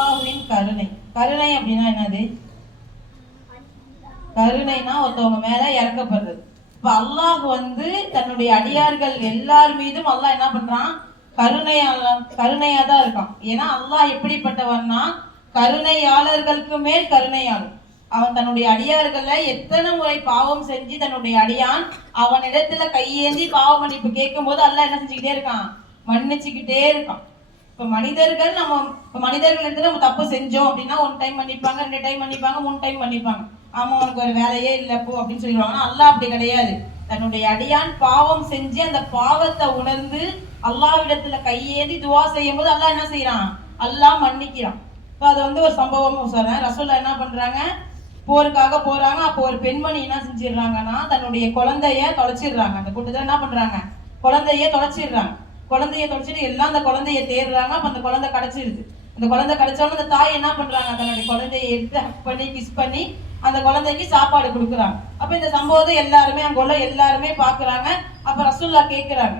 அல்லாஹுவின் கருணை. கருணை அப்படின்னா என்னது? கருணைனா ஒருத்தவங்க மேல இறக்கப்படுறது. இப்ப அல்லாஹ் வந்து தன்னுடைய அடியார்கள் எல்லார் மீதும் அல்லாஹ் என்ன பண்றான்? கருணையால கருணையா தான் இருக்கான். ஏன்னா அல்லாஹ் எப்படிப்பட்டவன்னா கருணையாளர்களுக்கு மேல் கருணையாளர் அவன் தன்னுடைய அடியார்களை எத்தனை முறை பாவம் செஞ்சு தன்னுடைய அடியான் அவனிடத்துல கையேந்தி பாவ மன்னிப்பு கேட்கும் போது அல்லாஹ் என்ன செஞ்சுக்கிட்டே இருக்கான்? மன்னிச்சுக்கிட்டே இருக்கான். இப்ப மனிதர்கள் நம்ம இப்ப மனிதர்கள் இருந்து நம்ம தப்பு செஞ்சோம் அப்படின்னா ஒன் டைம் பண்ணிப்பாங்க ரெண்டு டைம் பண்ணிப்பாங்க மூணு டைம் பண்ணிப்பாங்க ஆமா உனக்கு ஒரு வேலையே இல்லை போ அப்படின்னு சொல்லிடுவாங்க. ஆனா அல்லாஹ் அப்படி கிடையாது. தன்னுடைய அடியான் பாவம் செஞ்சு அந்த பாவத்தை உணர்ந்து அல்லாவிடத்துல கையேந்தி துவா செய்யும் போது அல்லாஹ் என்ன செய்யறான் அல்லாஹ் மன்னிக்கிறான். இப்போ அது வந்து ஒரு சம்பவம் சொல்றேன். ரசோல்லா என்ன பண்றாங்க? போருக்காக போறாங்க. அப்போ ஒரு பெண்மணி என்ன செஞ்சிடுறாங்கன்னா தன்னுடைய குழந்தைய தொலைச்சிடுறாங்க. அந்த கூட்டத்தில் என்ன பண்றாங்க? குழந்தைய தொலைச்சிடுறாங்க. குழந்தைய தொலைச்சிட்டு எல்லாம் அந்த குழந்தைய தேடுறாங்க. அப்போ அந்த குழந்தை கிடச்சிருது. அந்த குழந்தை கிடைச்சாலும் அந்த தாய் என்ன பண்றாங்க? தன்னுடைய குழந்தைய எடுத்து ஹக் பண்ணி கிஸ் பண்ணி அந்த குழந்தைக்கு சாப்பாடு கொடுக்குறாங்க. அப்ப இந்த சம்பவத்தை எல்லாருமே அங்க உள்ள எல்லாருமே பாக்குறாங்க அப்ப ரசுல்லா கேட்குறாங்க.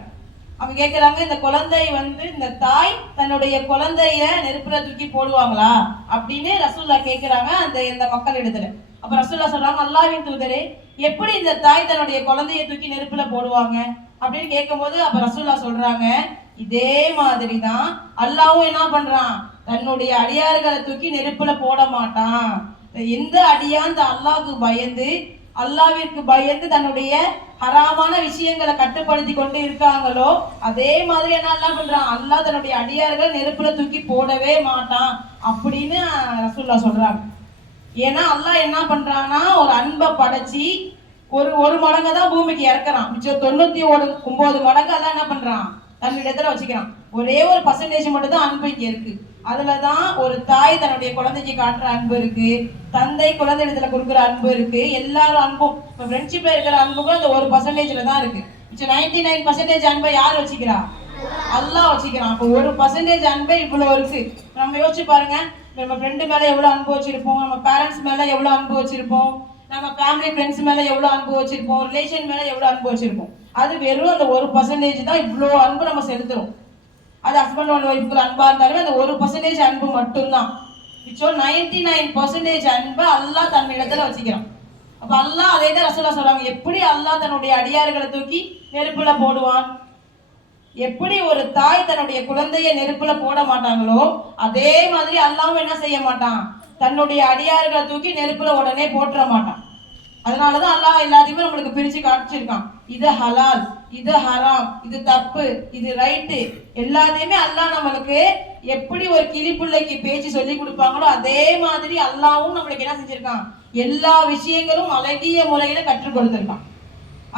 அவங்க கேட்குறாங்க இந்த குழந்தை வந்து இந்த தாய் தன்னுடைய குழந்தைய நெருப்புல தூக்கி போடுவாங்களா? அப்படின்னு ரசுல்லா கேட்குறாங்க அந்த இந்த மக்கள் இடத்துல அப்ப ரசூல்லா சொல்றாங்க அல்லாவின் தூதரே எப்படி இந்த தாய் தன்னுடைய குழந்தைய தூக்கி நெருப்புல போடுவாங்க? அப்படின்னு கேட்கும்போது அப்ப ரசூல்லா சொல்றாங்க இதே மாதிரி தான் அல்லாவும் என்ன பண்றான்? தன்னுடைய அடியார்களை தூக்கி நெருப்புல போட மாட்டான். எந்த அடியான் இந்த அல்லாஹ்க்கு பயந்து அல்லாவிற்கு பயந்து தன்னுடைய ஹராமான விஷயங்களை கட்டுப்படுத்தி கொண்டு இருக்காங்களோ அதே மாதிரி என்ன அல்லாஹ் பண்றான்? அல்லாஹ் தன்னுடைய அடியார்கள் நெருப்புல தூக்கி போடவே மாட்டான் அப்படின்னு ரசூல்லா சொல்றாங்க. ஏன்னா அல்லாஹ் என்ன பண்றான்னா ஒரு அன்பை படைச்சி ஒரு ஒரு மடங்கு தான் பூமிக்கு இறக்குறான். மிச்சம் தொண்ணூத்தி ஒரு ஒன்பது மடங்கு அதான் என்ன பண்றான்? தன்னிடத்துல வச்சுக்கிறான். ஒரே ஒரு பர்சன்டேஜ் மட்டும் தான் அன்பு இங்க இருக்கு. அதுலதான் ஒரு தாய் தன்னுடைய குழந்தைக்கு காட்டுற அன்பு இருக்கு. தந்தை குழந்தை இடத்துல கொடுக்குற அன்பு இருக்கு. எல்லாரும் அன்பும் இப்போ ஃப்ரெண்ட்ஷிப்ல இருக்கிற அன்பு கூட அந்த ஒரு பர்சன்டேஜ்ல தான் இருக்கு. மிச்சம் நைன்டி நைன் பர்சன்டேஜ் அன்பை யார் வச்சுக்கிறா? அல்லா வச்சுக்கிறான். அப்போ ஒரு பர்சன்டேஜ் அன்பே இவ்வளோ இருக்கு. நம்ம யோசிச்சு பாருங்க. நம்ம ஃப்ரெண்டு மேலே எவ்வளோ அனுபவிச்சிருப்போம் நம்ம பேரண்ட்ஸ் மேலே எவ்வளோ அனுபவிச்சிருப்போம் நம்ம ஃபேமிலி ஃப்ரெண்ட்ஸ் மேலே எவ்வளோ அனுபவிச்சிருப்போம் ரிலேஷன் மேலே எவ்வளோ அனுபவிச்சிருப்போம் அது வெறும் அந்த ஒரு பர்சன்டேஜ் தான் இவ்வளோ அன்பு நம்ம செலுத்துறோம். அது ஹஸ்பண்ட் அண்ட் ஒய்ஃபுக்கு அன்பாக இருந்தாலுமே அந்த ஒரு பர்சன்டேஜ் அன்பு மட்டும்தான். மிச்சம் நைன்டி நைன் பர்சன்டேஜ் அன்பை அல்லா தன் இடத்துல வச்சுக்கிறான். அப்போ அல்லாஹ் அதே தான் ரசூலா சொல்கிறாங்க எப்படி அல்லா தன்னுடைய அடியார்களை தூக்கி நெருப்புல போடுவான்? எப்படி ஒரு தாய் தன்னுடைய குழந்தைய நெருப்புல போட மாட்டாங்களோ அதே மாதிரி அல்லாம என்ன செய்ய மாட்டான்? தன்னுடைய அடியார்களை தூக்கி நெருப்புல உடனே போட்டுற மாட்டான். அதனாலதான் அல்லாஹ் எல்லாத்தையுமே நம்மளுக்கு பிரிச்சு காமிச்சிருக்கான். இது ஹலால் இது ஹராம் இது தப்பு இது ரைட்டு. எல்லாத்தையுமே அல்லாஹ் நம்மளுக்கு எப்படி ஒரு கிளி பிள்ளைக்கு பேச்சு சொல்லி கொடுப்பாங்களோ அதே மாதிரி அல்லாவும் நம்மளுக்கு என்ன செஞ்சிருக்கான்? எல்லா விஷயங்களும் அழகிய முறையில கற்றுக் கொடுத்துருக்கான்.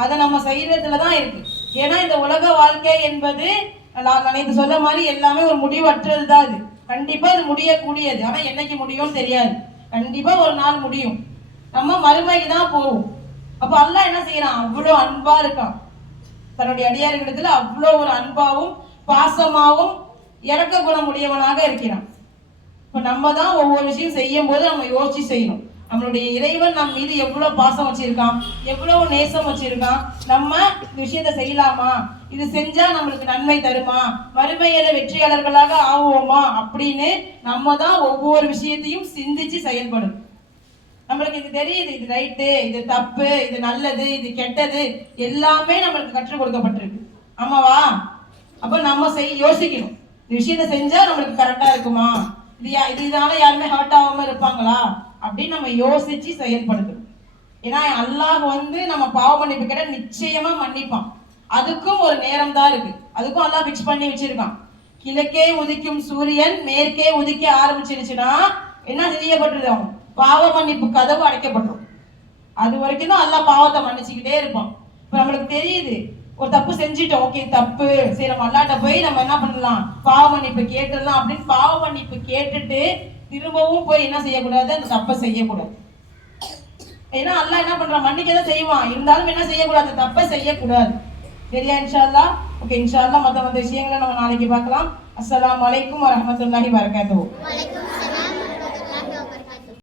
அதை நம்ம செய்யறதுல தான் இருக்கு. ஏன்னா இந்த உலக வாழ்க்கை என்பது நான் நினைத்து சொல்ல மாதிரி எல்லாமே ஒரு முடிவற்றது தான் அது கண்டிப்பா அது முடியக்கூடியது. ஆனா என்னைக்கு முடியும்னு தெரியாது. கண்டிப்பா ஒரு நாள் முடியும். நம்ம மறுமைக்கு தான் போவோம். அப்ப அல்லாஹ் என்ன செய்யறான்? அவ்வளோ அன்பா இருக்கான். தன்னுடைய அடியார்களிடத்துல அவ்வளோ ஒரு அன்பாவும் பாசமாவும் இறக்க குணம் உடையவனாக இருக்கிறான். இப்ப நம்ம தான் ஒவ்வொரு விஷயம் செய்யும் போது நம்ம யோசிச்சு செய்யணும். நம்மளுடைய இறைவன் நம் மீது எவ்வளவு பாசம் வச்சிருக்கான்? எவ்வளவு நேசம் வச்சிருக்கான்? நம்ம இந்த விஷயத்த செய்யலாமா? இது செஞ்சா நம்மளுக்கு நன்மை தருமா? மறுமையில வெற்றியாளர்களாக ஆவோமா? அப்படின்னு நம்ம தான் ஒவ்வொரு விஷயத்தையும் சிந்திச்சு செயல்படும் நம்மளுக்கு இது தெரியுது இது ரைட்டு இது தப்பு இது நல்லது இது கெட்டது எல்லாமே நம்மளுக்கு கற்றுக் கொடுக்கப்பட்டிருக்கு. ஆமாவா? அப்ப நம்ம செய் யோசிக்கணும். இந்த விஷயத்தை செஞ்சா நம்மளுக்கு கரெக்டா இருக்குமா? இது இதனால யாருமே ஹர்ட் ஆகாம இருப்பாங்களா? அப்படின்னு நம்ம யோசிச்சு செயல்படுத்தணும். ஏன்னா அல்லாஹ் வந்து நம்ம பாவ மன்னிப்பு கேட்ட நிச்சயமா மன்னிப்பான். அதுக்கும் ஒரு நேரம் தான் இருக்கு. அதுக்கும் அல்லாஹ் பிக்ஸ் பண்ணி வச்சிருக்கான். கிழக்கே உதிக்கும் சூரியன் மேற்கே உதிக்க ஆரம்பிச்சிருச்சுன்னா என்ன செய்யப்பட்டிருது பாவ மன்னிப்பு கதவு அடைக்கப்பட்டுரும். அது வரைக்கும் தான் அல்லாஹ் பாவத்தை மன்னிச்சுக்கிட்டே இருப்போம் இப்போ நம்மளுக்கு தெரியுது ஒரு தப்பு செஞ்சுட்டோம். ஓகே தப்பு. சரி நம்ம அல்லாட்ட போய் நம்ம என்ன பண்ணலாம்? பாவ மன்னிப்பு கேட்டுடலாம் அப்படின்னு பாவ மன்னிப்பு கேட்டுட்டு திரும்பவும் போய் என்ன செய்யக்கூடாது? அந்த தப்பை செய்யக்கூடாது. ஏன்னா அல்லா என்ன பண்றான்? மன்னிக்க தான் செய்வான். இருந்தாலும் என்ன செய்யக்கூடாது? அந்த தப்பை செய்யக்கூடாது. சரியா இன்ஷா ஓகே இன்ஷா மற்ற மற்ற விஷயங்களை நம்ம நாளைக்கு பார்க்கலாம். அஸ்லாம் அலைக்கும் வரமத்துல்லாஹி வரகாத்துஹு